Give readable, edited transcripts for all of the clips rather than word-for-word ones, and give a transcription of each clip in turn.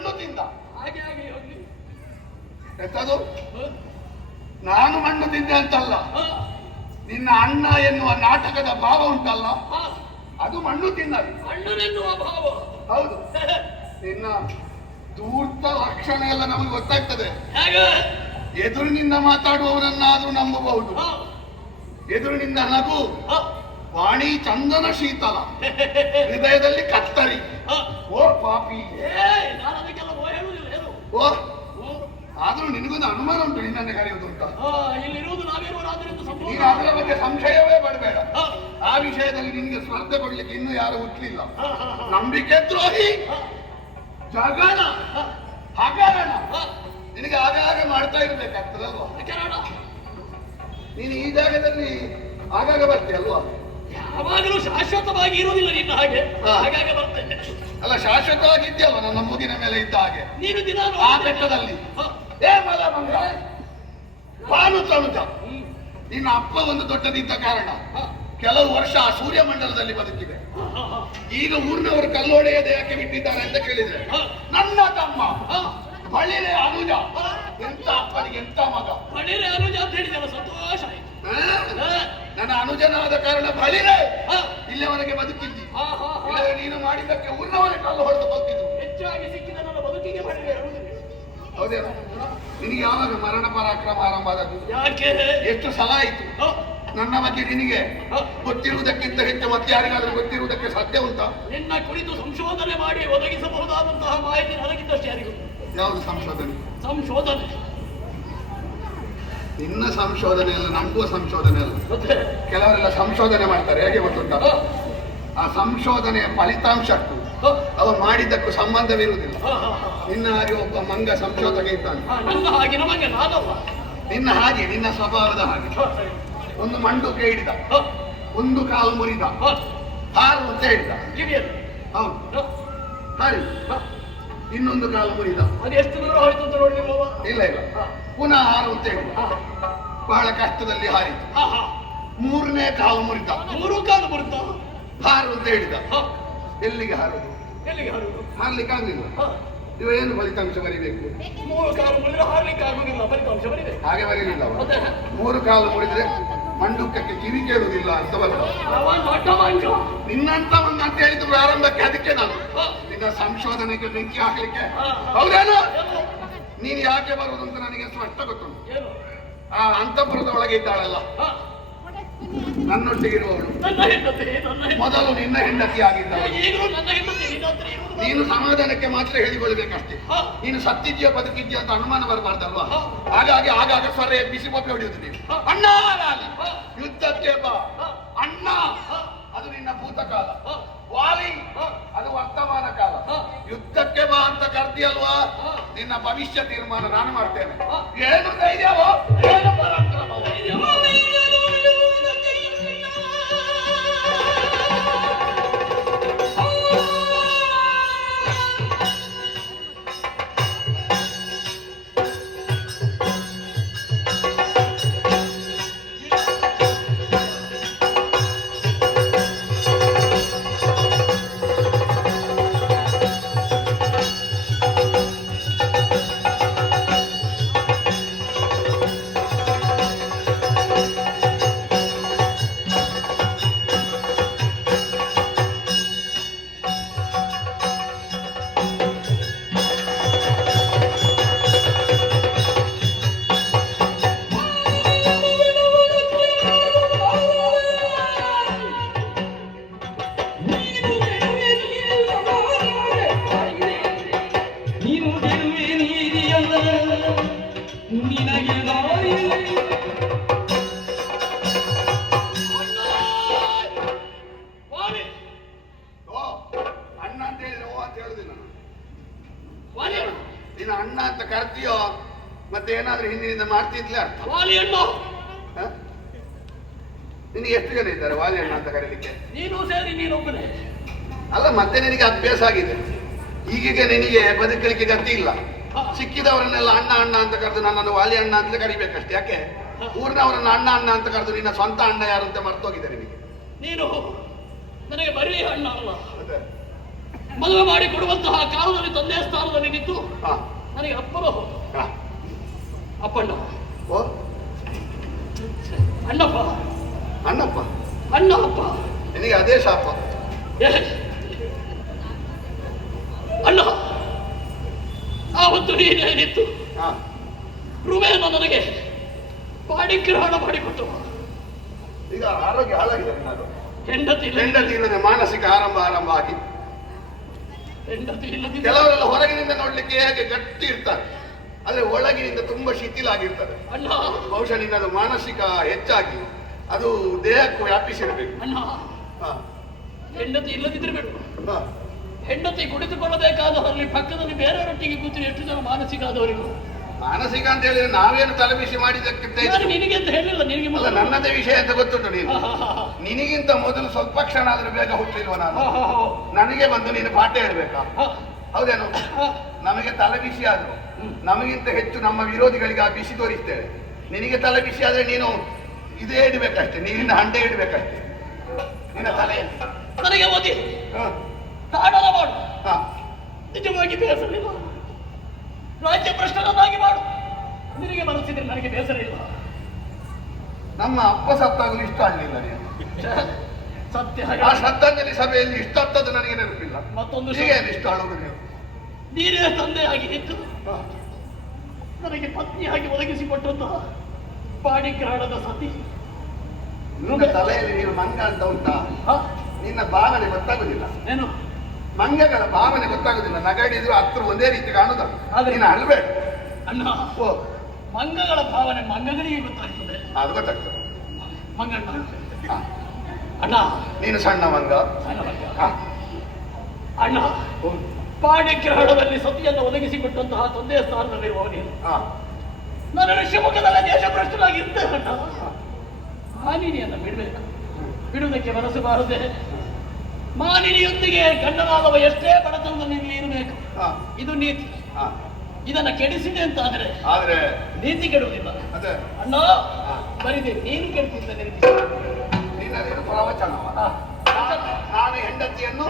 ಮಣ್ಣು ತಿಂದ. ಹಾಗೆ ಹಾಗೆ ಹೋಗ್ಲಿ. ಎಂತದು? ನಾನು ಮಣ್ಣು ತಿಂದೆ ಅಂತಲ್ಲ, ನಿನ್ನ ಅಣ್ಣ ಎನ್ನುವ ನಾಟಕದ ಭಾವ ಉಂಟಲ್ಲ, ಅದು ಮಣ್ಣು ತಿನ್ನದು. ಅಣ್ಣನೆನ್ನುವ ಭಾವ? ಹೌದು. ನಿನ್ನ ಧೂರ್ತ ಲಕ್ಷಣ ಎಲ್ಲ ನಮಗೆ ಗೊತ್ತಾಗ್ತದೆ. ಎದುರಿನಿಂದ ಮಾತಾಡುವವರನ್ನಾದ್ರೂ ನಂಬಬಹುದು, ಎದುರಿನಿಂದ ನಗು, ವಾಣಿ ಚಂದನ ಶೀತಲ, ಹೃದಯದಲ್ಲಿ ಕತ್ತರಿ. ಓ ಪಾಪಿ, ಓ ಆದ್ರೂ ನಿನಗೊಂದು ಅನುಮಾನ ಉಂಟು ನಿನ್ನನ್ನೇ ಕರೆಯುವುದು ಅಂತ. ನೀನು ಅದರ ಬಗ್ಗೆ ಸಂಶಯವೇ ಪಡಬೇಡ. ಆ ವಿಷಯದಲ್ಲಿ ನಿನಗೆ ಸ್ಪರ್ಧೆ ಕೊಡ್ಲಿಕ್ಕೆ ಇನ್ನೂ ಯಾರು ಹುಟ್ಟಲಿಲ್ಲ. ನಂಬಿಕೆ ದ್ರೋಹಿ, ಜಗಳ, ಹಗರಣ ನಿನಗೆ ಆಗಾಗ ಮಾಡ್ತಾ ಇರ್ಬೇಕಾಗ್ತದಲ್ವಾ? ನೀನು ಈ ಜಾಗದಲ್ಲಿ ಆಗಾಗ ಬರ್ತೀಯಲ್ವಾ? ಯಾವಾಗಲೂ ಶಾಶ್ವತವಾಗಿ ಇರುವುದಿಲ್ಲ ನಿನ್ನ ಹಾಗೆ, ಆಗಾಗ ಬರ್ತೇನೆ. ಅಲ್ಲ, ಶಾಶ್ವತವಾಗಿದ್ಯಲ್ವ ನನ್ನ ಮೂಗಿನ ಮೇಲೆ ಇದ್ದ ಹಾಗೆ ನೀನು ದಿನ ಆ ಬೆಟ್ಟದಲ್ಲಿ. ಏ ಮಲ ಮಂಗ ಬಾನು ತನುಜ, ನಿನ್ನ ಅಪ್ಪ ಒಂದು ದೊಡ್ಡದಿದ್ದ ಕಾರಣ ಕೆಲವು ವರ್ಷ ಆ ಸೂರ್ಯಮಂಡಲದಲ್ಲಿ ಬದುಕಿದೆ. ಈಗ ಊರಿನವರು ಕಲ್ಲೋಡೆಯದೆ ಯಾಕೆ ಬಿಟ್ಟಿದ್ದಾರೆ ಅಂತ ಕೇಳಿದ್ರೆ, ನನ್ನ ತಮ್ಮ ಬಳಿರೆ ಅನುಜ, ಎಂತ ಅಪ್ಪನಿಗೆ ಎಂತ ಮಗ. ಬಳಿರೆ ಅನುಜ ಅಂತ ಹೇಳಿದೆಲ್ಲ ಸಂತೋಷ ಆಯ್ತು. ನನ್ನ ಅನುಜನಾದ ಕಾರಣ ಬಳಿರೆ ಇಲ್ಲಿವರೆಗೆ ಬದುಕಿದ್ದಿ. ಇಲ್ಲವೇ ನೀನು ಮಾಡಿದ್ದಕ್ಕೆ ಊರಿನವರೇ ಕಲ್ಲು ಹೊಡೆದು ಬದುಕಿದ್ರು. ಹೆಚ್ಚಾಗಿ ಸಿಕ್ಕಿದ ನನ್ನ ಬದುಕಿಗೆ ಬಳಿರೆ ಅನುಜ. ಹೌದೇನ? ನಿನಗೆ ಯಾವಾಗ ಮರಣ ಪರಾಕ್ರಮ ಆರಂಭ ಆದದ್ದು? ಯಾಕೆ? ಎಷ್ಟು ಸಲ ಆಯಿತು? ನನ್ನ ಬಗ್ಗೆ ನಿನಗೆ ಗೊತ್ತಿರುವುದಕ್ಕಿಂತ ಹೆಚ್ಚು ಮತ್ತೆ ಯಾರಿಗಾದ್ರೂ ಗೊತ್ತಿರುವುದಕ್ಕೆ ಸಾಧ್ಯ ಉಂಟಾ? ನಿನ್ನ ಕುರಿತು ಸಂಶೋಧನೆ ಮಾಡಿ ಒದಗಿಸಬಹುದಾದಂತಹ ಮಾಹಿತಿ ನನಗಿದ್ದಷ್ಟು ಯಾರಿಗೂ. ಯಾವುದು ಸಂಶೋಧನೆ? ಸಂಶೋಧನೆ, ನಿನ್ನ ಸಂಶೋಧನೆ ಅಲ್ಲ, ನಂಬುವ ಸಂಶೋಧನೆ ಅಲ್ಲ. ಕೆಲವರೆಲ್ಲ ಸಂಶೋಧನೆ ಮಾಡ್ತಾರೆ, ಹೇಗೆ ಗೊತ್ತುಂಟ? ಆ ಸಂಶೋಧನೆಯ ಫಲಿತಾಂಶಕ್ಕೂ ಅವ ಮಾಡಿದ್ದಕ್ಕೂ ಸಂಬಂಧವಿರುವುದಿಲ್ಲ. ನಿನ್ನ ಹಾಗೆ ಒಬ್ಬ ಮಂಗ ಸಂಶೋಧಕ ಇದ್ದಾನೆ. ನಿನ್ನ ಹಾಗೆ, ನಿನ್ನ ಸ್ವಭಾವದ ಹಾಗೆ. ಒಂದು ಮಂಡುಕೆ ಹಿಡಿದ, ಒಂದು ಕಾಲು ಮುರಿದ, ಹಾರು ಅಂತ ಹೇಳಿದ. ಹೌದು, ಹಾರಿ ಇನ್ನೊಂದು ಕಾಲು ಮುರಿದ. ಅದು ಎಷ್ಟು ದೂರ ಹೋಯ್ತು ಅಂತ ನೋಡ್ಲಿಲ್ಲ. ಇಲ್ಲ ಇಲ್ಲ, ಪುನಃ ಹಾರು ಅಂತ ಹೇಳಿದ. ಬಹಳ ಕಷ್ಟದಲ್ಲಿ ಹಾರಿತು. ಮೂರನೇ ಕಾಲು ಮುರಿದ, ಮೂರು ಕಾಲು ಮುರಿದ. ಹಾರು ಅಂತ ಹೇಳಿದ. ಎಲ್ಲಿಗೆ ಹಾರುದು? ಎಲ್ಲಿಗೆ ಹಾರುದು? ಹಾರ್ಲಿಕ್ಕೆ ಆಗ್ಲಿಲ್ಲ. ಇವ ಏನು ಫಲಿತಾಂಶ ಬರಿಬೇಕು? ಮೂರು ಕಾಲು ಮುರಿದ್ರೆ ಹಾರ್ಲಿಕ್ಕೆ ಆಗುದಿಲ್ಲ, ಫಲಿತಾಂಶ ಬರಿಬೇಕು. ಹಾಗೆ ಬರೀಲಿಲ್ಲ. ಮೂರು ಕಾಲು ಮುರಿದ್ರೆ ಮಂಡುಕಕ್ಕೆ ಕಿವಿ ಕೇಳುವುದಿಲ್ಲ ಅಂತ ಬರ್ತದೆ. ನಿನ್ನಂತ ಒಂದು ಅಂತ ಹೇಳಿದ್ರು ಪ್ರಾರಂಭಕ್ಕೆ. ಅದಕ್ಕೆ ನಾನು ನಿನ್ನ ಸಂಶೋಧನೆಗೆ ಬೆಂಕಿ ಹಾಕ್ಲಿಕ್ಕೆ. ಹೌದೇನು? ನೀನು ಯಾಕೆ ಬರುವುದು ಅಂತ ನನಗೆ ಸ್ಪಷ್ಟ ಗೊತ್ತುಂಟು. ಆ ಅಂತಃಪುರದ ಒಳಗೆ ಇದ್ದಾಳಲ್ಲ, ನನ್ನೊಟ್ಟಿಗೆ ಇರುವವಳು, ಮೊದಲು ನಿನ್ನ ಹೆಂಡತಿ ಆಗಿದ್ದಾಳೆ. ನೀನು ಸಮಾಧಾನಕ್ಕೆ ಮಾತ್ರ ಹೇಳಿಕೊಳ್ಬೇಕಷ್ಟೇ. ನೀನು ಸತ್ತಿದ್ಯೋ ಬದುಕಿದ್ಯೋ ಅಂತ ಅನುಮಾನ ಬರಬಾರ್ದಲ್ವಾ? ಹಾಗಾಗಿ ಆಗಾಗ ಸ್ವರ ಎಬ್ಬಿಸಿ ಬೊಬ್ಬೆ ಹೊಡೆಯುವುದು. ನೀನು ಅಣ್ಣ ಯುದ್ಧಕ್ಕೆ ಬಾ ಅಣ್ಣ, ಅದು ನಿನ್ನ ಭೂತಕಾಲ. ವಾಲಿ ಅದು ವರ್ತಮಾನ ಕಾಲ. ಯುದ್ಧಕ್ಕೆ ಬಾ ಅಂತ ಕರ್ದಿಯಲ್ವಾ, ನಿನ್ನ ಭವಿಷ್ಯ ತೀರ್ಮಾನ ನಾನು ಮಾಡ್ತೇನೆ. ಏನು ಧೈರ್ಯವೋ, ಏನು ಪರಾಕ್ರಮವೋ. ನಿನ್ನ ಅಣ್ಣ ಅಂತ ಕರ್ತೀಯೋ ಮತ್ತೆ ಏನಾದ್ರೂ ಹಿಂದಿನಿಂದ ಮಾಡ್ತಿದ್ಲೆ ಅರ್ಥ. ನಿನಗೆ ಎಷ್ಟು ಜನ ಇದ್ದಾರೆ ವಾಲಿ ಅಣ್ಣ ಅಂತ ಕರೀಲಿಕ್ಕೆ? ನೀನು ಸೇರಿ ನೀನೊಬ್ಬನೇ. ಅಲ್ಲ, ಮತ್ತೆ ನಿನಗೆ ಅಭ್ಯಾಸ ಆಗಿದೆ. ಈಗೀಗ ನಿನಗೆ ಬದುಕಲಿಕ್ಕೆ ಗತಿ ಇಲ್ಲ. ಸಿಕ್ಕಿದವರನ್ನೆಲ್ಲ ಅಣ್ಣ ಅಣ್ಣ ಅಂತ ಕರೆದು ನನ್ನನ್ನು ವಾಲಿ ಅಣ್ಣ ಅಂತ ಕರಿಬೇಕಷ್ಟೇ. ಯಾಕೆ? ಊರಿನವರನ್ನ ಅಣ್ಣ ಅಣ್ಣ ಅಂತ ಕರೆದು ನಿನ್ನ ಸ್ವಂತ ಅಣ್ಣ ಯಾರು ಅಂತ ಮರ್ತೋಗಿದೆ ನಿನಗೆ. ನೀನು ನನಗೆ ಬರೀ ಅಣ್ಣ ಅಲ್ಲ, ಮದುವೆ ಮಾಡಿ ಕೊಡುವಂತಹ ಕಾಲದಲ್ಲಿ ತಂದೆ ಸ್ಥಾನದಲ್ಲಿ ನಿಂತು ಹಾ ನನಗೆ ಅಪ್ಪನ ಹೋದ ಹಾ ಅಪ್ಪಣ್ಣ ಓ ಅಣ್ಣಪ್ಪ ಅಣ್ಣಪ್ಪ ಅಣ್ಣ ಅಪ್ಪ ನಿನಗೆ ಅದೇ ಶಾಪ. ಅಣ್ಣ ಆವತ್ತು ನೀನೇನಿತ್ತು ಹಾ ರುಮೇನ ನನಗೆ ಪಾಡಿಗ್ರಹಣ ಮಾಡಿಕೊಟ್ಟು ಈಗ ಆರೋಗ್ಯ ಹಾಳಾಗಿದೆ ನಾನು. ಹೆಂಡತಿ ಹೆಂಡತಿ ಇಲ್ಲದೆ ಮಾನಸಿಕ ಆರಂಭ ಆಗಿ ಹೆಂಡತಿ ಇಲ್ಲದಿದ್ದ ಕೆಲವರೆಲ್ಲ ಹೊರಗಿನಿಂದ ನೋಡ್ಲಿಕ್ಕೆ ಹೇಗೆ ಗಟ್ಟಿ ಇರ್ತಾರೆ, ಆದ್ರೆ ಒಳಗಿನಿಂದ ತುಂಬಾ ಶಿಥಿಲಾಗಿರ್ತಾರೆ. ಅಣ್ಣ ಬಹುಶಃ ನಿನ್ನದು ಮಾನಸಿಕ ಹೆಚ್ಚಾಗಿ ಅದು ದೇಹಕ್ಕೂ ವ್ಯಾಪಿಸಿರಬೇಕು. ಅಣ್ಣ ಹಾ ಹೆಂಡತಿ ಇಲ್ಲದಿದ್ರೆ ಬೇಡ. ಹಾ ಹೆಂಡತಿ ಕುಳಿತುಕೊಳ್ಳಬೇಕಾದವರಲ್ಲಿ ಪಕ್ಕದಲ್ಲಿ ಬೇರೆಯವರೊಟ್ಟಿಗೆ ಕೂತು ಎಷ್ಟು ಜನ ಮಾನಸಿಕ ಆದವರಿಗೂ ಮಾನಸಿಕ ಅಂತ ಹೇಳಿದ್ರೆ ನಾವೇನು ತಲೆಬಿಸಿ ಮಾಡಿದ್ದಕ್ಕಿಂತ ನಾನು ನಿನಗೆ ಅಂತ ಹೇಳಿಲ್ಲ, ನಿನಗೆ ಅಲ್ಲ, ಮೊದಲು ನನ್ನದೇ ವಿಷಯ ಅಂತ ಗೊತ್ತುಂಟು. ನೀನು ನಿನಗಿಂತ ಮೊದಲು ಸ್ವಲ್ಪ ಕ್ಷಣ ಆದ್ರೂ ಬೇಗ ಹುಟ್ಟಲಿಲ್ವ ನಾನು? ನನಗೆ ಬಂದು ನೀನು ಪಾಠ ಹೇಳ್ಬೇಕಾ? ಹೌದೇನು? ನಮಗೆ ತಲೆ ಬಿಸಿ ಆದ್ರು ನಮಗಿಂತ ಹೆಚ್ಚು ನಮ್ಮ ವಿರೋಧಿಗಳಿಗೆ ಆ ಬಿಸಿ ತೋರಿಸ್ತೇವೆ. ನಿನಗೆ ತಲೆ ಬಿಸಿ ಆದ್ರೆ ನೀನು ಇದೇ ಇಡ್ಬೇಕಷ್ಟೇ, ನೀರಿನ ಹಂಡೆ ಇಡ್ಬೇಕಷ್ಟೇ ನಿನ್ನ ತಲೆಯಲ್ಲಿ. ನನಗೆ ಓದಿ ಹ, ಕಾಡಲ ಮಾಡು, ಹ. ನಿಜವಾಗಿ ಬೇಸರಿಲ್ಲ. ರಾಜ್ಯ ಭ್ರಷ್ಟರನ್ನಾಗಿ ಮಾಡು, ನಿನಗೆ ಮನಸ್ಸಿದ್ರೆ ನನಗೆ ಬೇಸರ ಇಲ್ಲ. ನಮ್ಮ ಅಪ್ಪ ಸತ್ತಾಗಲು ಇಷ್ಟ ಆಗಲಿಲ್ಲ ನೀನು. ಸತ್ಯ ಆ ಶ್ರದ್ಧಾಂಜಲಿ ಸಭೆಯಲ್ಲಿ ಇಷ್ಟ ಆಗ್ತದ್ದು ನನಗೆ ನೆನಪಿಲ್ಲ. ಮತ್ತೊಂದು ಹೀಗೆ ಇಷ್ಟ ಆಳೋದು ನೀವು. ನೀನೇ ತಂದೆಯಾಗಿ ನಿಂತು ಹ. ನನಗೆ ಪತ್ನಿಯಾಗಿ ಒದಗಿಸಿಕೊಟ್ಟಂತಹ ಪಾಣಿಗ್ರಹಣದ ಸತಿ ನಿನ್ನ ತಲೆಯಲ್ಲಿ ನೀನು ಮಂಗ ಅಂತ ಉಂಟಾ? ನಿನ್ನ ಭಾವನೆ ಗೊತ್ತಾಗುದಿಲ್ಲ. ಏನು ಮಂಗಗಳ ಭಾವನೆ ಗೊತ್ತಾಗುದಿಲ್ಲ. ನಗಡಿದ್ರು ಹತ್ರ ಒಂದೇ ರೀತಿ ಕಾಣುದಲ್ಲ. ಆದ್ರೆ ನೀನು ಅಳ್ಬೇಡ. ಅಣ್ಣ, ಓ ಮಂಗಗಳ ಭಾವನೆ ಮಂಗಗಳಿಗೆ ಗೊತ್ತಾಗ್ತದೆ. ಅದು ಗೊತ್ತಾಗ್ತದೆ. ಮಂಗಣ್ಣ ಹ. ಅಣ್ಣ, ನೀನು ಸಣ್ಣ ಮಂಗ. ಸಣ್ಣ ಮಂಗ. ಹ. ಅಣ್ಣ, ಪಾಣಿಗ್ರಹಣದಲ್ಲಿ ಸತಿಯನ್ನು ಒದಗಿಸಿಕೊಟ್ಟಂತಹ ತಂದೆಯ ಸ್ಥಾನದಲ್ಲಿರುವ ನೀನು ಹ. ನಾನು ಋಷಿಮುಖದಲ್ಲಿ ದೇಶಭ್ರಷ್ಟನಾಗಿದ್ದೆ. ಅಣ್ಣ, ಮಾನಿನಿಯನ್ನು ಬಿಡಬೇಕು, ಬಿಡುವುದಕ್ಕೆ ಮನಸ್ಸು ಬಾರದೆ ಮಾನಿನಿಯೊಂದಿಗೆ ಗಂಡನಾದವ ಎಷ್ಟೇ ಬಡತನದಲ್ಲಿ ಇರಬೇಕು. ಹ. ಇದು ನೀತಿ. ಹ. ಇದನ್ನ ಕೆಡಿಸಿದೆ ಅಂತ ಆದ್ರೆ ನೀತಿ ಕೆಡುವುದಿಲ್ಲ. ಅದೇ ಅಣ್ಣ, ಬರಿದೆ ನೀನು ಕೆಡ್ತಿದ್ದ ನೆನಪಿ. ನಿನ್ನದೇನು ಪ್ರವಚನವ? ನಾನು ಹೆಂಡತಿಯನ್ನು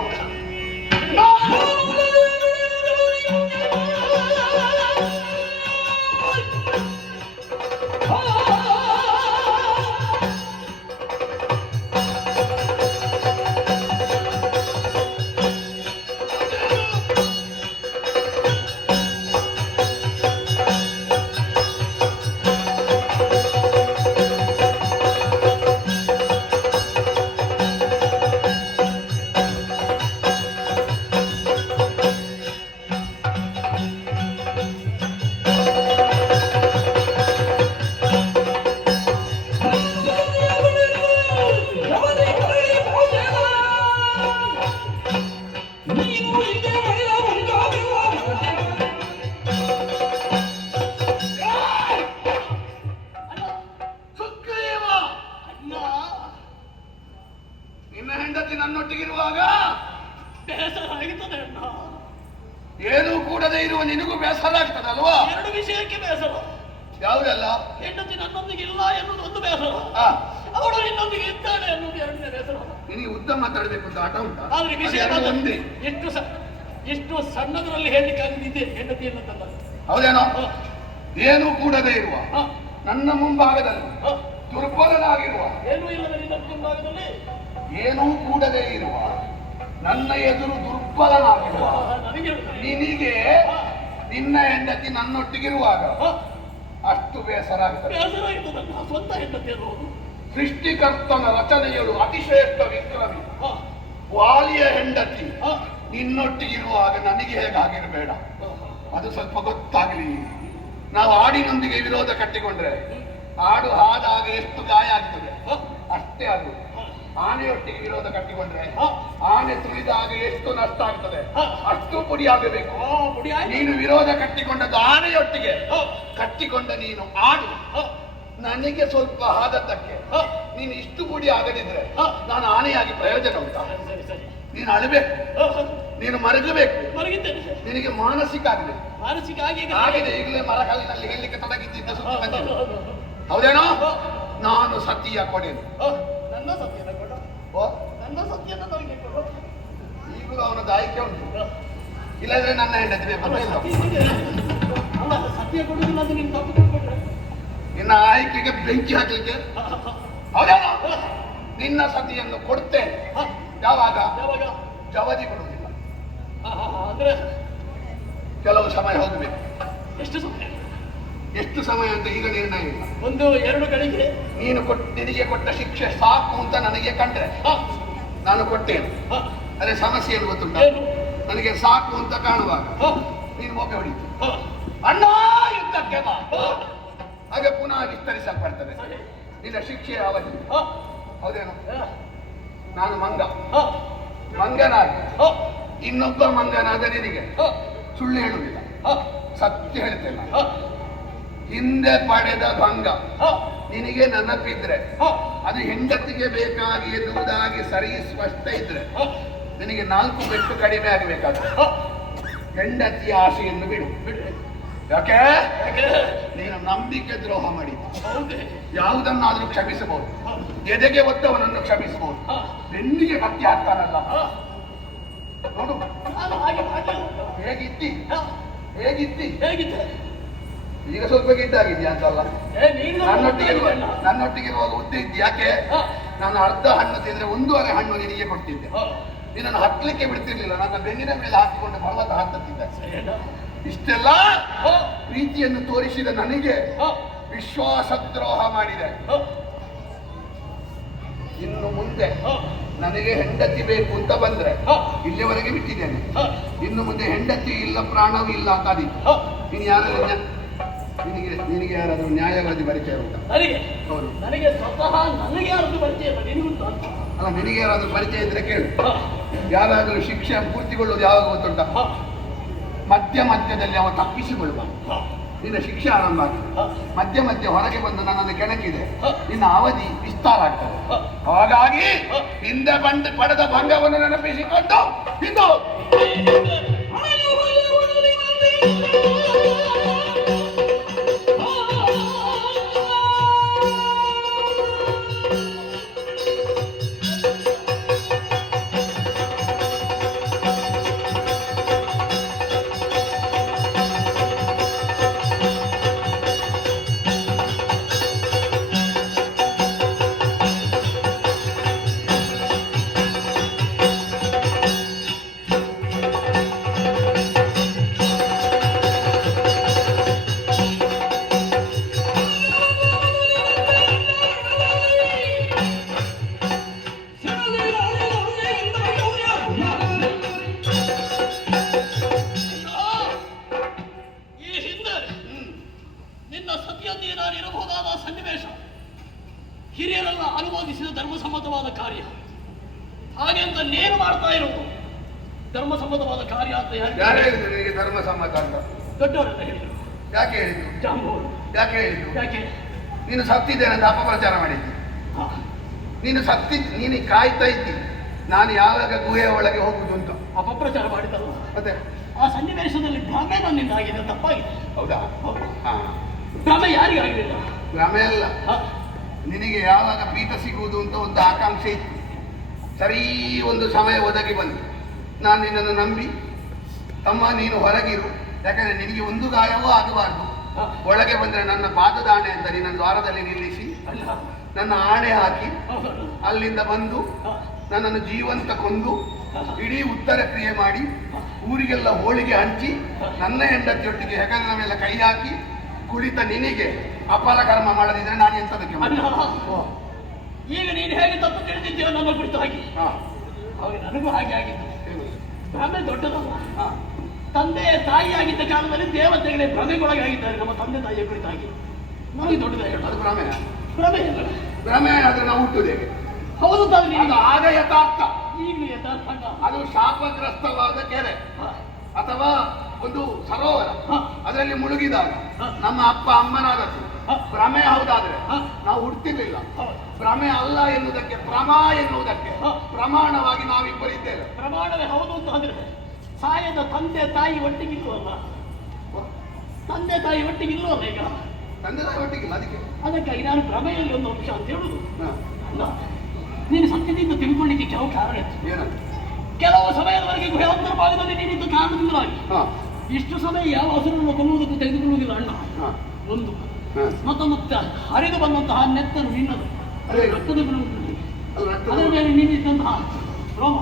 ನಿನ್ನ ಹೆಂಡತಿ ನನ್ನೊಟ್ಟಿಗಿರುವಾಗ ಬೇಸರ ಆಗುತ್ತದೆ ಅಣ್ಣ. ಏನೂ ಕೂಡದೇ ಇರುವ ನಿನಗೂ ಬೇಸರ ಆಗ್ತದಲ್ವಾ? ಎರಡು ವಿಷಯಕ್ಕೆ ಬೇಸರ. ಯಾವುದೆಲ್ಲ? ಹೆಂಡತಿ ನನ್ನೊಂದಿಗೆ ಇಲ್ಲ ಎನ್ನುವುದು ಒಂದು ಬೇಸರ, ಆ, ಅವಳು ನಿನ್ನೊಂದಿಗೆ ಇದ್ದಾಳೆ ಎನ್ನುವುದು ಎರಡನೇ ಬೇಸರ. ನಿನಗೆ ಉದ್ದ ಮಾತಾಡ್ಬೇಕು ಅಂತ ಆಟ ಉಂಟಾ? ಆದ್ರೆ ವಿಷಯ ಅದೆರಡು ಒಂದೇ. ಎಷ್ಟು ಸಣ್ಣದರಲ್ಲಿ ಹೇಳಲಿಕ್ಕಾಗದಿದ್ದೆ ಹೆಂಡತಿ ಎನ್ನುತ್ತಲ್ಲ. ಹೌದೇನೋ? ಏನೂ ಕೂಡದೇ ಇರುವ ಹ, ನನ್ನ ಮುಂಭಾಗದಲ್ಲಿ ಹ. ದುರ್ಬಲನಾಗಿರುವ, ಏನೂ ಇಲ್ಲದ ನಿನ್ನ ಮುಂಭಾಗದಲ್ಲಿ ಏನೂ ಕೂಡದೇ ಇರುವ, ನನ್ನ ಎದುರು ದುರ್ಬಲನಾಗಿರುವ ನನಗೆ ಹೇಳುತ್ತದೆ. ನಿನಗೆ ನಿನ್ನ ಹೆಂಡತಿ ನನ್ನೊಟ್ಟಿಗಿರುವಾಗ ಅಷ್ಟು ಬೇಸರ ಆಗ್ತದೆ. ಬೇಸರ ಇರ್ತದಲ್ಲ, ಸ್ವಂತ ಹೆಂಡತಿ ಅನ್ನೋದು. ಸೃಷ್ಟಿಕರ್ತನ ರಚನೆಯಳು ಅತಿಶ್ರೇಷ್ಠ ವಿಕ್ರಮಿ. ಹ, ವಾಲಿಯ ಹೆಂಡತಿ ಹ, ನಿನ್ನೊಟ್ಟಿಗಿರುವಾಗ ನನಗೆ ಹೇಗಾಗಿರಬೇಡ, ಅದು ಸ್ವಲ್ಪ ಗೊತ್ತಾಗಲಿ. ನಾವು ಆಡಿನೊಂದಿಗೆ ವಿರೋಧ ಕಟ್ಟಿಕೊಂಡ್ರೆ ಆಡು ಹಾದಾಗ ಎಷ್ಟು ಗಾಯ ಆಗ್ತದೆ ಅಷ್ಟೇ ಅದು. ಆನೆಯೊಟ್ಟಿಗೆ ವಿರೋಧ ಕಟ್ಟಿಕೊಂಡ್ರೆ ಆನೆ ತುಳಿದಾಗ ಎಷ್ಟು ನಷ್ಟ ಆಗ್ತದೆ ಅಷ್ಟು ಪುಡಿ ಆಗಬೇಕು. ನೀನು ವಿರೋಧ ಕಟ್ಟಿಕೊಂಡದ್ದು ಆನೆಯೊಟ್ಟಿಗೆ ಕಟ್ಟಿಕೊಂಡ ನೀನು ಆಡು. ನನಗೆ ಸ್ವಲ್ಪ ಆದದ್ದಕ್ಕೆ ನೀನು ಇಷ್ಟು ಪುಡಿ ಆಗದಿದ್ರೆ ನಾನು ಆನೆಯಾಗಿ ಪ್ರಯೋಜನ ಉಂಟಾ? ಸರಿ ಸರಿ, ನೀನು ಅಳಬೇಕು, ನೀನು ಮರಗಬೇಕು, ಮಲಗಿದ್ದೇನೆ. ನಿನಗೆ ಮಾನಸಿಕ ಆಗಬೇಕು. ಮಾನಸಿಕ ಆಗಿದೆ. ಈಗಲೇ ಮರಕಲ್ಲಿನಲ್ಲಿ ಹೇಳಲಿಕ್ಕೆ ತೊಡಗಿದ್ದ ಸುದ್ದಿ ಬಂದಿದೆ. ಹೌದೇನೋ? ನಾನು ಸತಿಯ ಕೊಡೆನು. ನನ್ನ ಸತ್ಯನ ಕೊಡು, ಓ, ನನ್ನ ಸತ್ಯನ ನನಗೆ ಕೊಡು. ಈಗಲೂ ಅವನದ್ದು ಆಯ್ಕೆ ಉಂಟು. ಇಲ್ಲದ್ರೆ ನನ್ನ ಹೆಂಡತಿ ಬೇಕು. ಅಲ್ಲ ಸತ್ಯ ಕೊಡುದಿಲ್ಲ ಅಂತ ನೀನು ತಪ್ಪು ತಿಳ್ಕೊಂಡ್ರೆ ನಿನ್ನ ಆಯ್ಕೆಗೆ ಬೆಂಕಿ ಹಾಕ್ಲಿಕ್ಕೆ ಹೌದೇನೋ? ನಿನ್ನ ಸತಿಯನ್ನು ಕೊಡ್ತೇನೆ. ಯಾವಾಗ? ಯಾವಾಗ? ಜವದಿ ಕೊಡುವುದಿಲ್ಲ. ಅಂದ್ರೆ ಕೆಲವು ಸಮಯ ಹೋಗಬೇಕು. ಎಷ್ಟು ಸಮಯ? ಎಷ್ಟು ಸಮಯ ಅಂತ ಈಗ ನಿರ್ಣಯ ಇಲ್ಲ. 1-2 ಗಳಿಗೆ ನಿನಗೆ ಕೊಟ್ಟ ಶಿಕ್ಷೆ ಸಾಕು ಅಂತ ನನಗೆ ಕಂಡ್ರೆ ನಾನು ಕೊಟ್ಟೇನೆ. ಅದೇ ಸಮಸ್ಯೆ ಏನು ಗೊತ್ತುಂಟ? ನನಗೆ ಸಾಕು ಅಂತ ಕಾಣುವಾಗ ನೀನು ಮೊಬ್ಬೆ ಹೊಡಿತು, ಅಣ್ಣ ಯುದ್ಧಕ್ಕೆ ಬಾ, ಹಾಗೆ ಪುನಃ ವಿಸ್ತರಿಸಲ್ಪಡ್ತದೆ ನಿನ್ನ ಶಿಕ್ಷೆಯ ಅವಧಿ. ಹೌದೇನು? ನಾನು ಮಂಗನಾಗಿ ಇನ್ನೊಬ್ಬ ಮಂಗನಾದ ನಿನಗೆ ಸುಳ್ಳು ಹೇಳುವುದಿಲ್ಲ, ಸತ್ಯ ಹೇಳ್ತೇನೆ. ಹಿಂದೆ ಪಡೆದ ಭಂಗ ನಿನಗೆ ನೆನಪಿದ್ರೆ, ಅದು ಹೆಂಡತಿಗೆ ಬೇಕಾಗಿ ಎನ್ನುವುದಾಗಿ ಸರಿ ಸ್ಪಷ್ಟ ಇದ್ರೆ, ನಿನಗೆ 4 ಪೆಟ್ಟು ಕಡಿಮೆ ಆಗಬೇಕಾದ್ರೆ ಹೆಂಡತಿಯ ಆಸೆಯನ್ನು ಬಿಡು. ಯಾಕೆ? ನೀನು ನಂಬಿಕೆ ದ್ರೋಹ ಮಾಡಿದ್ದು. ಯಾವುದನ್ನಾದ್ರೂ ಕ್ಷಮಿಸಬಹುದು, ಎದೆಗೆ ಒತ್ತವನನ್ನು ಕ್ಷಮಿಸಬಹುದು, ಬೆನ್ನಿಗೆ ಕತ್ತಿ ಹಾಕ್ತಾನಲ್ಲ ನೋಡು. ಹೇಗಿದ್ದಿ? ಈಗ ಸ್ವಲ್ಪ ಗಿಡ್ಡಾಗಿದ್ಯಾ ಅಂತಲ್ಲ? ನನ್ನೊಟ್ಟಿಗೆ ಇರುವಾಗ ಉದ್ದ ಇದ್ದಿ. ಯಾಕೆ? ನಾನು ಅರ್ಧ ಹಣ್ಣು ತಿಂದ್ರೆ 1/2 ಹಣ್ಣು ನಿನಗೆ ಕೊಡ್ತಿದ್ದೆ. ನಿನ್ನನ್ನು ಹತ್ತಲಿಕ್ಕೆ ಬಿಡ್ತಿರ್ಲಿಲ್ಲ, ನನ್ನ ಬೆನ್ನಿನ ಮೇಲೆ ಹಾಕಿಕೊಂಡು ಪರ್ವತ ಹತ್ತುತ್ತಿದ್ದೆ. ಇಷ್ಟೆಲ್ಲ ಪ್ರೀತಿಯನ್ನು ತೋರಿಸಿದ ನನಗೆ ವಿಶ್ವಾಸದ್ರೋಹ ಮಾಡಿದೆ. ಇನ್ನು ಮುಂದೆ ನನಗೆ ಹೆಂಡತಿ ಬೇಕು ಅಂತ ಬಂದ್ರೆ ಇಲ್ಲಿವರೆಗೆ ಬಿಟ್ಟಿದ್ದೇನೆ. ಇನ್ನು ಮುಂದೆ ಹೆಂಡತಿ ಇಲ್ಲ, ಪ್ರಾಣವೂ ಇಲ್ಲ ಅಂತ ಆದಿತ್ತು. ನೀನು ಯಾರಾದ್ರೂ ನಿನಗೆ ಯಾರಾದ್ರೂ ನ್ಯಾಯವಾದಿ ಪರಿಚಯ ಉಂಟಾ? ಹೌದು, ನನಗೆ ಸ್ವತಃ ನನಗೆ ಯಾರಾದ್ರೂ ಪರಿಚಯ ಇಲ್ಲ. ನಿನಗುಂಟು ಅಂತ ಅಲ್ಲ, ನಿನಗೆ ಯಾರಾದ್ರೂ ಪರಿಚಯ ಇದ್ರೆ ಕೇಳು. ಯಾರಾದ್ರೂ ಶಿಕ್ಷೆ ಪೂರ್ತಿಗೊಳ್ಳುವುದು ಯಾವಾಗ ಗೊತ್ತುಂಟ? ಮಧ್ಯದಲ್ಲಿ ಅವ ತಪ್ಪಿಸಿಕೊಳ್ಳುವ. ನಿನ್ನ ಶಿಕ್ಷೆ ಆರಂಭ ಆಗಿದೆ, ಮಧ್ಯೆ ಹೊರಗೆ ಬಂದು ನನ್ನನ್ನು ಕೆಣಕಿದೆ, ನಿನ್ನ ಅವಧಿ ವಿಸ್ತಾರ ಆಗ್ತದೆ. ಹಾಗಾಗಿ ಹಿಂದೆ ಪಡೆದ ಭಂಗವನ್ನು ನೆನಪಿಸಿಕೊಂಡು ಇಂದು ಹಿರಿಯರೆಲ್ಲ ಅನುಮೋದಿಸಿದ ಧರ್ಮಸಮ್ಮತವಾದ ಕಾರ್ಯ. ಹಾಗೆ ಅಂತ ನೀನು ಮಾಡ್ತಾ ಇರೋದು ಧರ್ಮಸಮ್ಮತವಾದ ಕಾರ್ಯ ಅಂತ ಯಾರು ಹೇಳಿದ್ರು ನಿನಗೆ ಧರ್ಮಸಮ್ಮತ ಅಂತ? ದೊಡ್ಡವರೆಲ್ಲ ಹೇಳಿದ್ರು. ಯಾಕೆ ಹೇಳಿದ್ರು? ಜಾಂಬೂರು. ಯಾಕೆ ಹೇಳಿದ್ರು? ಯಾಕೆ? ನೀನು ಸತ್ತಿದ್ದೇನೆ ಅಂತ ಅಪಪ್ರಚಾರ ಮಾಡಿದ್ದಿ. ನೀನು ಕಾಯ್ತಾ ಇದ್ದಿ ನಾನು ಯಾವಾಗ ಗುಹೆಯ ಒಳಗೆ ಹೋಗುದು ಅಂತ ಅಪಪ್ರಚಾರ ಮಾಡಿದ್ದಲ್ಲ. ಮತ್ತೆ ಆ ಸನ್ನಿವೇಶದಲ್ಲಿ ಭ್ರಮೆ ನನ್ನಿಂದ ಆಗಿದೆ, ತಪ್ಪಾಗಿದೆ. ಹೌದಾ? ಭ್ರಮೆ ಯಾರಿಗಾಗಲಿಲ್ಲ? ಭ್ರಮೆ ಅಲ್ಲ, ನಿನಗೆ ಯಾವಾಗ ಪೀಠ ಸಿಗುವುದು ಅಂತ ಒಂದು ಆಕಾಂಕ್ಷೆ ಇತ್ತು. ಸರಿ ಒಂದು ಸಮಯ ಒದಗಿ ಬಂತು. ನಾನು ನಿನ್ನನ್ನು ನಂಬಿ, ತಮ್ಮ ನೀನು ಹೊರಗಿರು, ಯಾಕಂದ್ರೆ ನಿನಗೆ ಒಂದು ಗಾಯವೂ ಆಗಬಾರ್ದು, ಒಳಗೆ ಬಂದರೆ ನನ್ನ ಪಾದದ ಆಣೆ ಅಂತ ನಿನ್ನ ದ್ವಾರದಲ್ಲಿ ನಿಲ್ಲಿಸಿ ನನ್ನ ಆಣೆ ಹಾಕಿ ಅಲ್ಲಿಂದ ಬಂದು ನನ್ನನ್ನು ಜೀವಂತ ಕೊಂದು ಇಡೀ ಉತ್ತರ ಕ್ರಿಯೆ ಮಾಡಿ ಊರಿಗೆಲ್ಲ ಹೋಳಿಗೆ ಹಂಚಿ ನನ್ನ ಹೆಂಡತಿಯೊಟ್ಟಿಗೆ ಹೆಗಲಿನ ಮೇಲೆ ಕೈ ಹಾಕಿ ಕುಳಿತ ನಿನಗೆ ಅಪಾರ ಕರ್ಮ ಮಾಡದಿದ್ರೆ ನಾನು ಎಂತದಕ್ಕೆ? ಈಗ ನೀನು ಹೇಗೆ ತಪ್ಪು ತಿಳಿದಿದ್ದೀವ ನನ್ನ ಕುರಿತಾಗಿ, ಅವಾಗ ನನಗೂ ಹಾಗೆ ಆಗಿದ್ದು. ಭ್ರಮೆ ದೊಡ್ಡದಲ್ಲ. ತಂದೆ ತಾಯಿಯಾಗಿದ್ದ ಕಾಲದಲ್ಲಿ ದೇವತೆಗಳೇ ಭ್ರಮೆಗೊಳಗಾಗಿದ್ದಾರೆ ನಮ್ಮ ತಂದೆ ತಾಯಿಯ ಕುರಿತಾಗಿ. ನಮಗೆ ದೊಡ್ಡದಾಗಿ ಅದು ಭ್ರಮೆ. ಭ್ರಮೆ ಭ್ರಮೆ ಆದ್ರೆ ನಾವು ಹುಟ್ಟುವುದು ಹೇಗೆ? ಹೌದು ತಾನೆ, ಆಗ ಯಥಾರ್ಥ. ಈಗಲೂ ಯಥಾರ್ಥ. ಅದು ಶಾಪಗ್ರಸ್ತವಾದ ಕೆರೆ ಅಥವಾ ಒಂದು ಸರೋವರ, ಅದರಲ್ಲಿ ಮುಳುಗಿದಾಗ ನಮ್ಮ ಅಪ್ಪ ಅಮ್ಮನಾದದ್ದು ಭ್ರಮೆ ಹೌದಾದ್ರೆ ನಾವು ಹುಡ್ತಿರ್ಲಿಲ್ಲ. ಭ್ರಮೆ ಅಲ್ಲ ಎನ್ನುವುದಕ್ಕೆ, ಎನ್ನುವುದಕ್ಕೆ ಪ್ರಮಾಣವಾಗಿ ನಾವಿಬ್ಬರಿದ್ದೇವೆ. ಪ್ರಮಾಣವೇ ಹೌದು ಅಂತ ಅಂದ್ರೆ ಸಾಯದ ತಂದೆ ತಾಯಿ ಒಟ್ಟಿಗಿಲ್ವಲ್ಲ? ತಂದೆ ತಾಯಿ ಒಟ್ಟಿಗಿಲ್ವಲ್ಲ? ಈಗ ತಂದೆ ತಾಯಿ ಒಟ್ಟಿಗಿಲ್ಲ, ಅದಕ್ಕಾಗಿ ನಾನು ಭ್ರಮೆಯಲ್ಲಿ ಒಂದು ಅಂಶ ಅಂತ ಹೇಳುದು ಅಲ್ಲ. ನೀನು ಸತ್ಯದಿಂದ ತಿಳ್ಕೊಳ್ಳಿಕ್ಕೆ ಕೆಲವು ಕಾರಣ ಇತ್ತು. ಏನಂತ? ಕೆಲವು ಸಮಯದವರೆಗೆ ಗುಹೆಯಂತರ ಭಾಗದಲ್ಲಿ ನೀಡಿದ್ದ ಕಾರಣದಿಂದಾಗಿ ಹಾ ಇಷ್ಟು ಸಮಯ ಯಾವ ಹಸುರನ್ನು ಕೊಲ್ಲುವುದಕ್ಕೂ ತೆಗೆದುಕೊಳ್ಳುವುದಿಲ್ಲ ಅಣ್ಣ. ಹಾ ಒಂದು ಹಾ. ಮತ್ತೆ ಹರಿದು ಬಂದಂತಹ ನೆತ್ತರು ನಿನ್ನದು ಅದೇ. ರಕ್ತದ ಗುಣವುಂಟು. ಅದು ರಕ್ತದ ಅದರ ಮೇಲೆ ನೀಡಿದ್ದಂತಹ ರೋಮ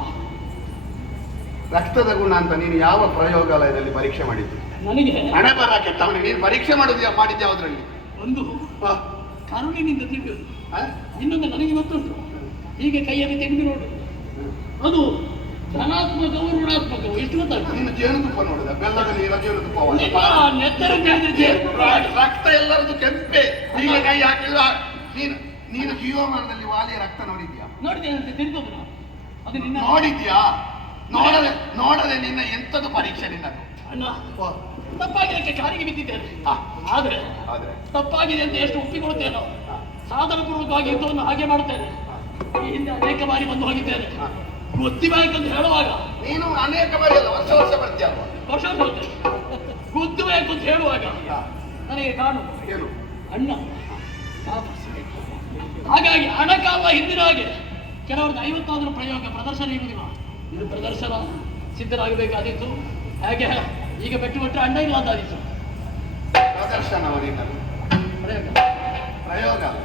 ರಕ್ತದ ಗುಣ ಅಂತ ನೀನು ಯಾವ ಪ್ರಯೋಗಾಲಯದಲ್ಲಿ ಪರೀಕ್ಷೆ ಮಾಡಿದ್ದು? ನನಗೆ ಹಣೆ ಬರ ಕೆಟ್ಟವನಿಗೆ ನೀನು ಪರೀಕ್ಷೆ ಮಾಡಿದ್ದೆ ಯಾವ್ದ್ರಲ್ಲಿ? ಒಂದು ಹಾ. ಕರುಳಿನಿಂದ ತಿಳಿಯುವುದು, ಹಾ? ಇನ್ನೊಂದು ನನಗೆ ಗೊತ್ತುಂಟು. ಹೀಗೆ ಕೈಯಲ್ಲಿ ತೆಗೆದು ನೋಡು, ಅದು ಧನಾತ್ಮಕವು ಋಣಾತ್ಮಕವು ಎಷ್ಟು ಗೊತ್ತಾಗ್ತದೆ. ನೀನು ಜೇನುತುಪ್ಪ ನೋಡಿದ ಬೆಲ್ಲದ ನೀರ ಜೇನುತುಪ್ಪವಲ್ಲ ನೆತ್ತರ ರಕ್ತ ಎಲ್ಲರದ್ದು ಕೆಂಪೆ. ಈಗ ಕೈ ಹಾಕಿಲ್ಲ. ನೀನು ಜೀವಮಾನದಲ್ಲಿ ವಾಲಿಯ ರಕ್ತ ನೋಡಿದ್ಯಾ? ನೋಡಿದ್ದೇನೆ ತಿಳಿದೋದು ನಾನು. ಅದು ನಿನ್ನ ನೋಡಿದ್ಯಾ? ನೋಡದೆ ನಿನ್ನ ಎಂತದು ಪರೀಕ್ಷೆ ನಿನ್ನದು? ಅಣ್ಣ ತಪ್ಪಾಗಿದ್ದಕ್ಕೆ ಕಾರಿಗೆ ಬಿದ್ದಿದ್ದೇನೆ. ಆದ್ರೆ ತಪ್ಪಾಗಿದೆ ಅಂತ ಎಷ್ಟು ಒಪ್ಪಿಕೊಳ್ತೇನೋ ಸಾಧನ ಪೂರ್ವಕವಾಗಿ ಯುದ್ಧವನ್ನು ಹಾಗೆ ಮಾಡುತ್ತೇನೆ. ಈ ಹಿಂದೆ ಅನೇಕ ಬಾರಿ ಬಂದು ಹೋಗಿದ್ದೇನೆ. ಗೊತ್ತಿಬೇಕಂತ ಹೇಳುವಾಗ ನೀನು ಅನೇಕ ಬಾರಿ ಅಲ್ಲ ವರ್ಷ ವರ್ಷ ಬರ್ತೀಯ ವರ್ಷ ಬರ್ತೇನೆ. ಗೊತ್ತಬೇಕು ಅಂತ ಹೇಳುವಾಗ ನನಗೆ ಕಾಣುದು ಏನು ಅಣ್ಣ. ಹಾಗಾಗಿ ಹಣಕಾಲ ಹಿಂದಿನ ಹಾಗೆ ಕೆಲವರದ್ದು 50 ಪ್ರಯೋಗ ಪ್ರದರ್ಶನ ಇರುವುದಿಲ್ಲ. ಇದು ಪ್ರದರ್ಶನ ಸಿದ್ಧರಾಗಬೇಕಾದಿತ್ತು. ಹಾಗೆ ಈಗ ಬೆಟ್ಟು ಬಿಟ್ಟರೆ ಅಣ್ಣ ಇಲ್ಲ ಅಂತಾದಿತ್ತು. ಪ್ರದರ್ಶನವನಿಲ್ಲ ಪ್ರಯೋಗ ಅಲ್ಲ.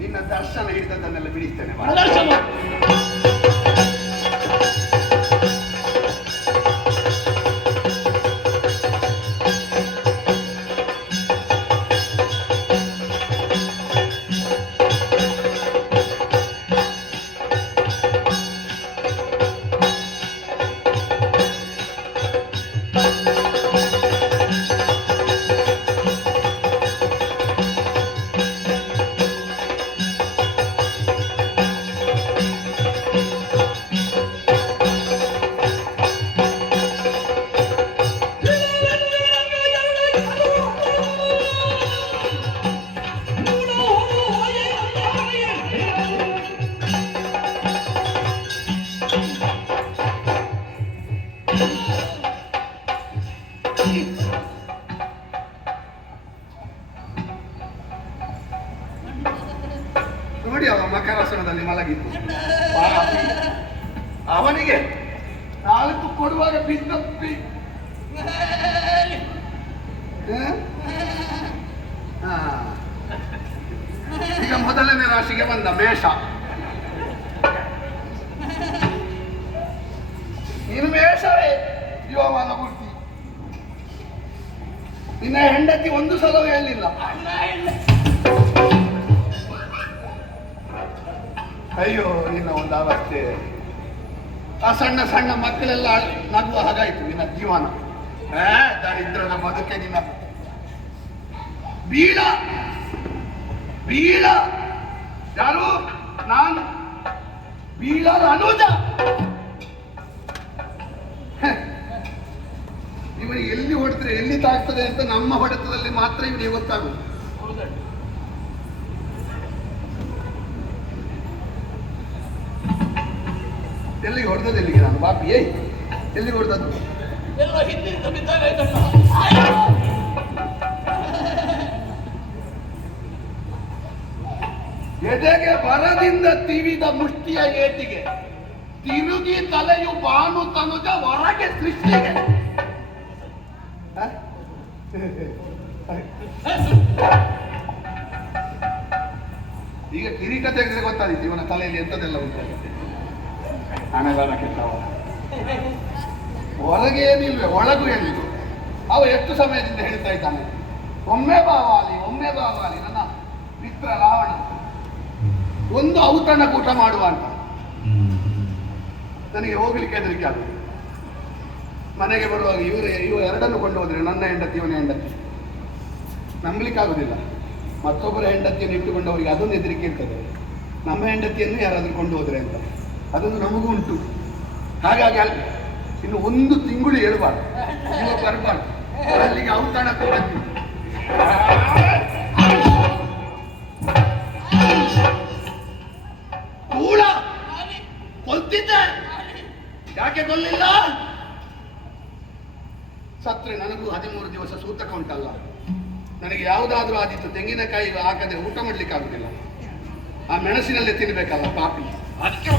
ನಿನ್ನ ದರ್ಶನ ಹಿಡಿದದ್ದನ್ನೆಲ್ಲ ಬಿಡಿಸ್ತೇನೆ. ಪ್ರದರ್ಶನ ನೋಡಿ ಅವ ಮಕರಾಸನದಲ್ಲಿ ಮಲಗಿದ್ದು. ಅವನಿಗೆ ನಾಲ್ಕು ಕೊಡುವಾಗ ಬಿದ್ದಪ್ಪಿ. ಈಗ ಮೊದಲನೇ ರಾಶಿಗೆ ಬಂದ ಮೇಷ. ನೀನು ಮೇಷವೇ ಜೀವಮಾನ ಪೂರ್ತಿ. ನಿನ್ನ ಹೆಂಡತಿ ಒಂದು ಸಲವೇ ಹೇಳಿಲ್ಲ. ಅಯ್ಯೋ ನಿನ್ನ ಒಂದು ಅವಸ್ಥೆ. ಆ ಸಣ್ಣ ಸಣ್ಣ ಮಕ್ಕಳೆಲ್ಲ ನಗುವ ಹಾಗಾಯ್ತು ನಿನ್ನ ಜೀವನ. ದರಿದ್ರದ ಬದುಕೆ ನಿನ್ನ. ಬೀಳ ಬೀಳ ಯಾರು? ನಾನು ಬೀಳದ ಅನುಜ. ಇವನಿಗೆ ಎಲ್ಲಿ ಹೊಡೆದ್ರೆ ಎಲ್ಲಿ ತಾಗ್ತದೆ ಅಂತ ನಮ್ಮ ಹೊಡೆತದಲ್ಲಿ ಮಾತ್ರ ಇವನಿಗೆ ಗೊತ್ತಾಗುದು. ಎಲ್ಲಿಗೆ ಹೊಡೆದದ್ದು? ಎಲ್ಲಿಗೆ ನಾನು ಬಾಪಿ ಎಲ್ಲಿಗೆ ಹೊಡೆದದ್ದು? ಎಲ್ಲ ಹಿಂದಿನಿಂದ ಬಿದ್ದಾಗ ಎದೆಗೆ ಬರದಿಂದ ತಿವಿದ ಮುಷ್ಟಿಯ ಏಟಿಗೆ ತಿರುಗಿ ತಲೆಯು ಬಾನು ತನುಜ ಹೊರಗೆ ಸೃಷ್ಟಿಗೆ. ಈಗ ಕಿರೀಟ ತೆಗೆದ್ರೆ ಗೊತ್ತಾದಿತ್ತು ಇವನ ತಲೆಯಲ್ಲಿ ಎಂತದೆಲ್ಲ ಉಂಟು. ಹಣಗಾರ ಕೆಟ್ಟವ. ಹೊರಗೆ ಏನಿಲ್ವೇ ಒಳಗೂ ಏನಿಲ್ಲ. ಅವ ಎಷ್ಟು ಸಮಯದಿಂದ ಹೇಳ್ತಾ ಇದ್ದಾನೆ, ಒಮ್ಮೆ ಬಾವಾಲಿ ನನ್ನ ಮಿತ್ರ ರಾವಣ ಒಂದು ಔತಣ ಕೂಟ ಮಾಡುವ ಅಂತ. ನನಗೆ ಹೋಗ್ಲಿಕ್ಕೆ ಹೆದರಿಕೆ ಆಗುದು. ಮನೆಗೆ ಬರುವಾಗ ಇವ ಎರಡನ್ನು ಕೊಂಡು ಹೋದ್ರೆ, ನನ್ನ ಹೆಂಡತಿ ಇವನ ಹೆಂಡತಿ, ನಂಬಲಿಕ್ಕೆ ಆಗುದಿಲ್ಲ. ಮತ್ತೊಬ್ಬರ ಹೆಂಡತಿಯನ್ನು ಇಟ್ಟುಕೊಂಡವರಿಗೆ ಅದೊಂದು ಹೆದರಿಕೆ ಇರ್ತದೆ. ನಮ್ಮ ಹೆಂಡತಿಯನ್ನು ಯಾರಾದ್ರೂ ಕೊಂಡು ಹೋದ್ರೆ ಅಂತ ಅದೊಂದು ನಮಗೂ ಉಂಟು. ಹಾಗಾಗಿ ಅಲ್ಲಿ ಇನ್ನು 1 ತಿಂಗಳು ಹೇಳ್ಬಾರ್ದು, ಇವ ಬರಬಾರ್ದು. ಅಲ್ಲಿಗೆ ಔತಣಕ್ಕೂ ಬಂದಿ. ಕೂಡ ಕೊಲ್ತಿದ್ದೆ. ಯಾಕೆ ಕೊಲ್ಲಿಲ್ಲ? ಸತ್ರೆ ನನಗೂ 13 ದಿವಸ ಸೂತಕ ಉಂಟಲ್ಲ. ನನಗೆ ಯಾವುದಾದ್ರೂ ಆದಿತ್ತು ತೆಂಗಿನಕಾಯಿ ಹಾಕದೆ ಊಟ ಮಾಡ್ಲಿಕ್ಕೆ ಆಗುದಿಲ್ಲ. ಆ ಮೆಣಸಿನಲ್ಲೇ ತಿನ್ಬೇಕಲ್ಲ ಪಾಪಿ. ಅದಕ್ಕೆ